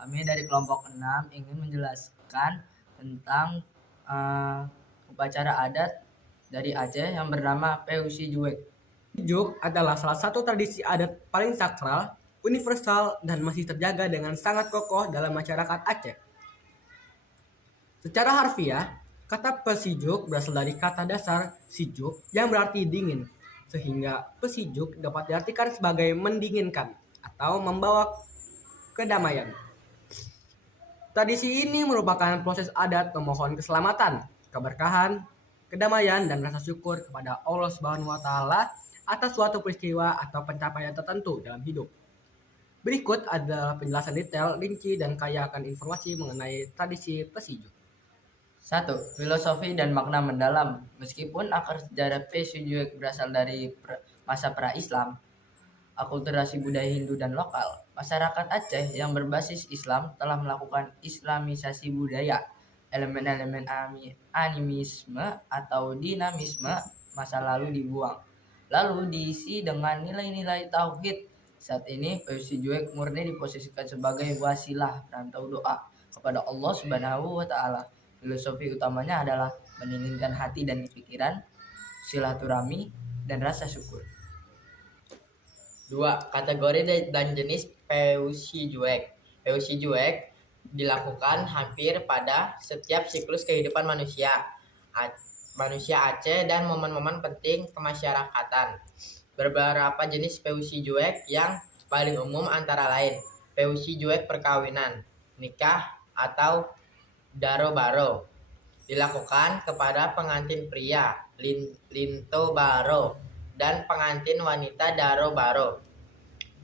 Kami dari kelompok 6 ingin menjelaskan tentang upacara adat dari Aceh yang bernama Peusi Juek. Juk adalah salah satu tradisi adat paling sakral, universal, dan masih terjaga dengan sangat kokoh dalam masyarakat Aceh. Secara harfiah, kata pesijuk berasal dari kata dasar sijuk yang berarti dingin, sehingga pesijuk dapat diartikan sebagai mendinginkan atau membawa kedamaian. Tradisi ini merupakan proses adat memohon keselamatan, keberkahan, kedamaian, dan rasa syukur kepada Allah Subhanahu wa Ta'ala atas suatu peristiwa atau pencapaian tertentu dalam hidup. Berikut adalah penjelasan detail, rinci, dan kaya akan informasi mengenai tradisi pesijuk. 1. Filosofi dan makna mendalam. Meskipun akar sejarah Peusi Juek berasal dari masa pra-Islam, akulturasi budaya Hindu dan lokal, masyarakat Aceh yang berbasis Islam telah melakukan islamisasi budaya. Elemen-elemen animisme atau dinamisme masa lalu dibuang, lalu diisi dengan nilai-nilai tauhid. Saat ini Peusi Juek murni diposisikan sebagai wasilah perantau doa kepada Allah Subhanahu wa Ta'ala. Filosofi utamanya adalah mendinginkan hati dan pikiran, silaturahmi, dan rasa syukur. 2. Kategori dan jenis Peusi Juek. Peusi Juek dilakukan hampir pada setiap siklus kehidupan manusia Aceh dan momen-momen penting kemasyarakatan. Beberapa jenis Peusi Juek yang paling umum antara lain Peusi Juek perkawinan, nikah atau daro baro dilakukan kepada pengantin pria linto baro dan pengantin wanita daro baro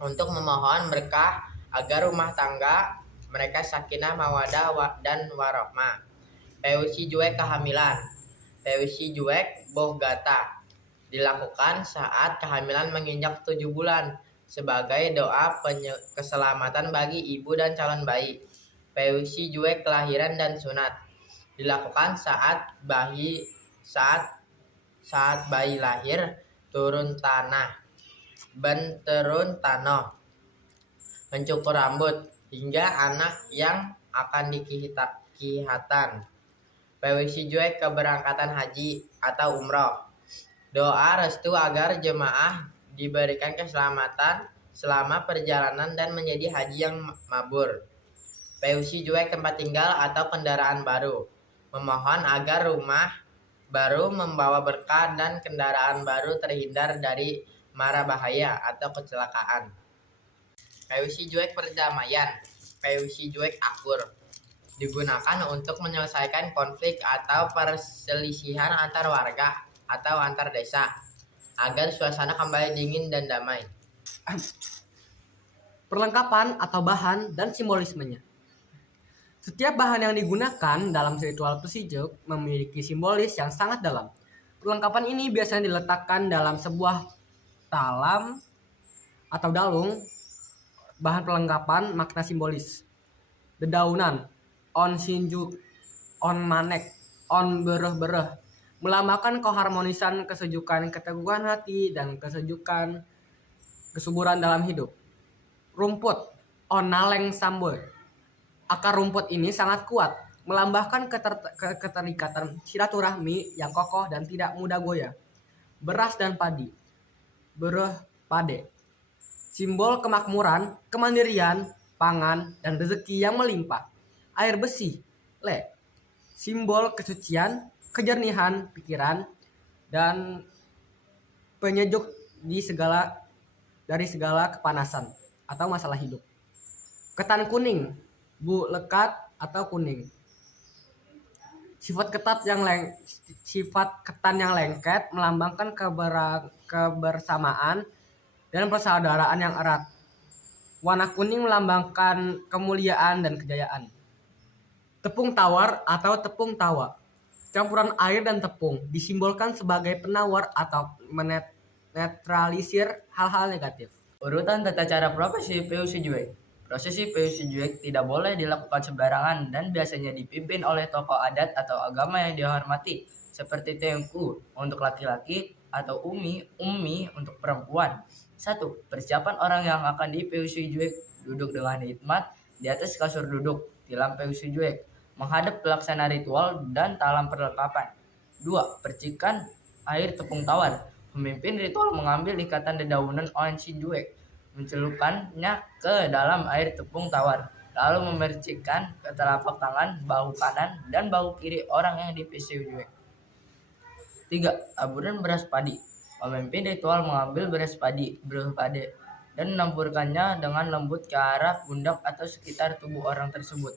untuk memohon berkah agar rumah tangga mereka sakinah mawadah dan warohmah. Peusi Juek kehamilan. Peusi Juek bohgata dilakukan saat kehamilan menginjak 7 bulan sebagai doa keselamatan bagi ibu dan calon bayi. Peusi Juek kelahiran dan sunat dilakukan saat bayi lahir turun tanah, benterun tanah, mencukur rambut hingga anak yang akan dikihatan. Peusi Juek keberangkatan haji atau umroh. Doa restu agar jemaah diberikan keselamatan selama perjalanan dan menjadi haji yang mabrur. Peusi Juek tempat tinggal atau kendaraan baru. Memohon agar rumah baru membawa berkah dan kendaraan baru terhindar dari mara bahaya atau kecelakaan. Peusi Juek perdamaian. Peusi Juek akur digunakan untuk menyelesaikan konflik atau perselisihan antar warga atau antar desa agar suasana kembali dingin dan damai. Perlengkapan atau bahan dan simbolismenya. Setiap bahan yang digunakan dalam ritual pesijuk memiliki simbolis yang sangat dalam. Perlengkapan ini biasanya diletakkan dalam sebuah talam atau dalung. Bahan perlengkapan makna simbolis. Dedaunan, on sinjuk, on manek, on bereh-bereh, melambangkan keharmonisan, kesejukan, keteguhan hati, dan kesuburan dalam hidup. Rumput, on naleng sambul. Akar rumput ini sangat kuat, melambangkan keterikatan silaturahmi yang kokoh dan tidak mudah goyah. Beras dan padi, bereh pade, simbol kemakmuran, kemandirian, pangan, dan rezeki yang melimpah. Air besi, le, simbol kesucian, kejernihan pikiran, dan penyejuk dari segala kepanasan atau masalah hidup. Ketan kuning, bu lekat atau kuning. Sifat ketan yang lengket melambangkan kebersamaan dan persaudaraan yang erat. Warna kuning melambangkan kemuliaan dan kejayaan. Tepung tawar atau tepung tawa. Campuran air dan tepung disimbolkan sebagai penawar atau menetralisir hal-hal negatif. Urutan tata cara prosesi Peusi Juek. Prosesi Peusi Juek tidak boleh dilakukan sembarangan dan biasanya dipimpin oleh tokoh adat atau agama yang dihormati, seperti Tengku untuk laki-laki atau Ummi untuk perempuan. 1. Persiapan orang yang akan di Peusi Juek. Duduk dengan hikmat di atas kasur duduk, tilam Peusi Juek, menghadap pelaksana ritual dan talam perlengkapan. 2. Percikan air tepung tawar. Pemimpin ritual mengambil ikatan dedaunan ONC Juek, mencelupkannya ke dalam air tepung tawar, lalu memercikkan ke telapak tangan, bahu kanan, dan bahu kiri orang yang dipesiu Juek. 3. Taburan beras padi. Pemimpin ritual mengambil beras padi, dan menaburkannya dengan lembut ke arah pundak atau sekitar tubuh orang tersebut.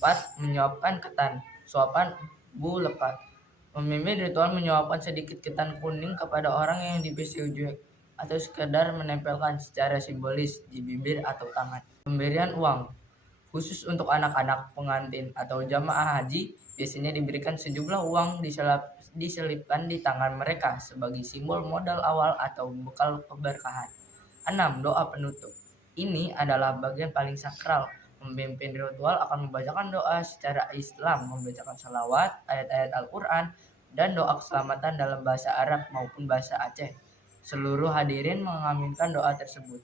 4. Menyuapkan ketan. Suapan bu lepat. Pemimpin ritual menyuapkan sedikit ketan kuning kepada orang yang dipesiu Juek, atau sekedar menempelkan secara simbolis di bibir atau tangan. Pemberian uang. Khusus untuk anak-anak, pengantin, atau jamaah haji, biasanya diberikan sejumlah uang diselipkan di tangan mereka sebagai simbol modal awal atau bekal keberkahan. 6. Doa penutup. Ini adalah bagian paling sakral. Pemimpin ritual akan membacakan doa secara Islam, membacakan salawat, ayat-ayat Al-Quran, dan doa keselamatan dalam bahasa Arab maupun bahasa Aceh. Seluruh hadirin mengaminkan doa tersebut.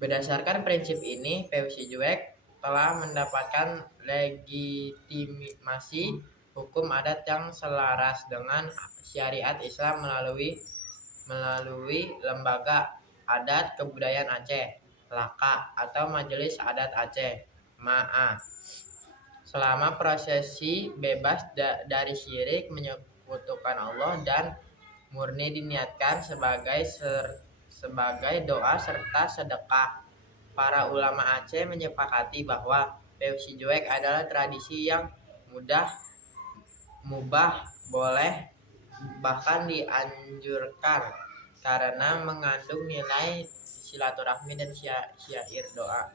Berdasarkan prinsip ini, Peusi Juek telah mendapatkan legitimasi hukum adat yang selaras dengan syariat Islam melalui Lembaga Adat Kebudayaan Aceh, LAKA, atau Majelis Adat Aceh, MAA. Selama prosesi bebas dari syirik, menyekutukan Allah, dan murni diniatkan sebagai doa serta sedekah. Para ulama Aceh menyepakati bahwa Peusi Juek adalah tradisi yang mubah, boleh, bahkan dianjurkan karena mengandung nilai silaturahmi dan syair doa.